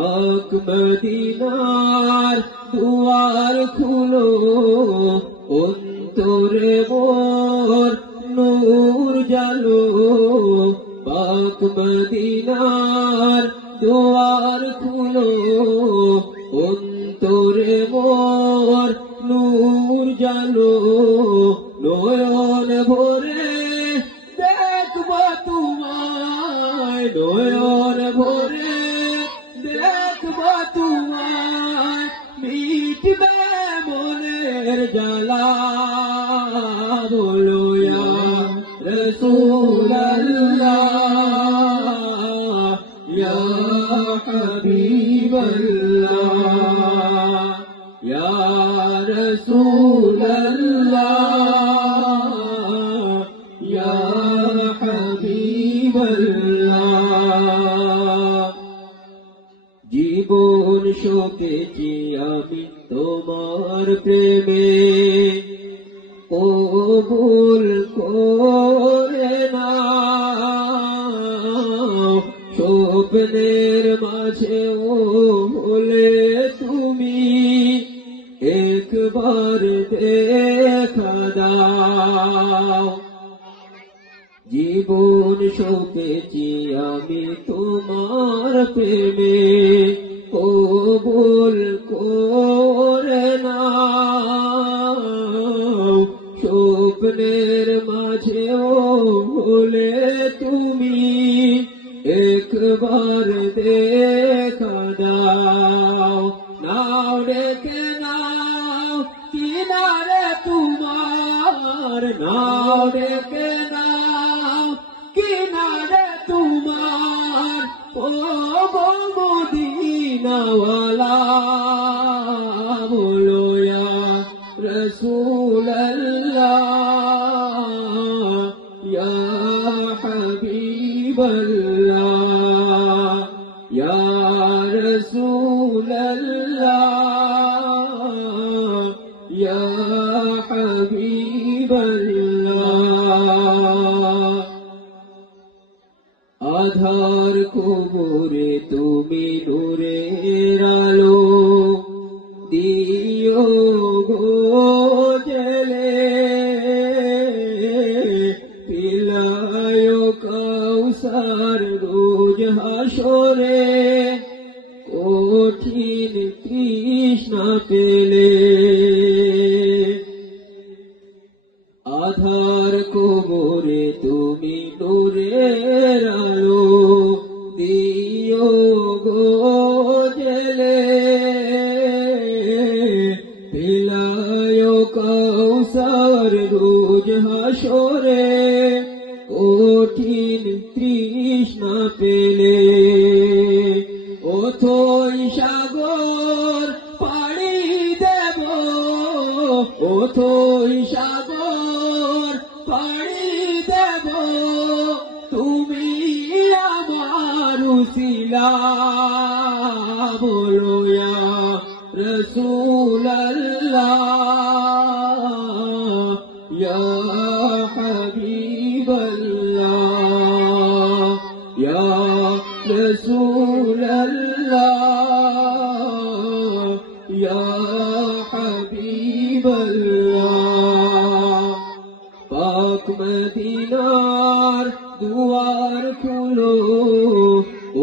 পাক মদিনার দুয়ার খুলো অন্তরে মোর নূর জালো পাক মদিনার দুয়ার খুলো অন্তরে মোর নূর জালো নয়ন ভরে দেখব তোমায় নয়ন ভরে দেখব তোমায় মিটবে মনের জ্বালা বলো ইয়া রাসূলুল্লাহ ইয়া হাবিবাল্লাহ ইয়া রাসূলুল্লাহ ইয়া হাবিবাল্লাহ জীবন শোকেছি আমি তোমার প্রেমে কবুল করে নাও স্বপ্নের মাঝেও হলে তুমি একবার দেখা দাও জীবন শোকেছি আমি তোমার প্রেমে কবুল করে নাও স্বপ্নের মাঝেও হলে তুমি একবার দেখা দাও নাও ডেকে নাও কিনারে তোমার নাও ডেকে নাও কিনারে তোমার ও মদিনাওয়ালা বলো ইয়া রাসূলুল্লাহ ইয়া হাবিবাল্লাহ ইয়া রাসূলুল্লাহ ইয়া হাবিবাল্লাহ আধার কবরে তুমি নূরের আলো দিও গো জেলে পিলায়ো কাউসার রোজ হাসরে কঠিন তৃষ্ণা পেলে আধার কবরে তুমি নূরের আলো দিও গো জেলে পিলায়ো কাউসার রোজ হাসরে কঠিন তৃষ্ণা পেলে অথই সাগর পাড়ি দেব অথই সাগর পাড়ি দেব তুমি আমার উসিলা বলো ইয়া রাসূলুল্লাহ ইয়া হাবিবাল্লাহ ইয়া রাসূলুল্লাহ ইয়া হাবিবাল্লাহ পাক মদিনার দুয়ার খুলো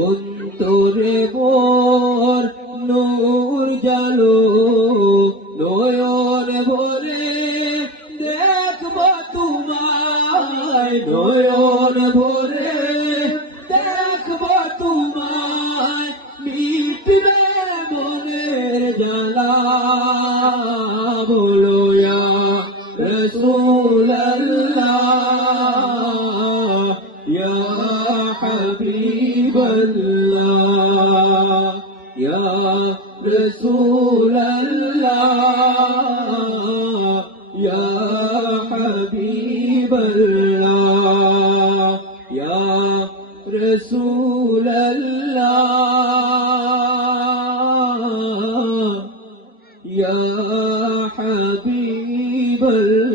অন্তরে মোর নূর জালো নয়ন ভরে দেখব তোমায় নয়ন ভরে দেখব তোমায় মিটবে মনের জ্বালা বলো ইয়া রাসূলুল্লাহ ইয়া হাবিবাল্লাহ ইয়া রাসূলুল্লাহ ইয়া হাবিবাল্লাহ ইয়া রাসূলুল্লাহ ইয়া হাবিবাল্লাহ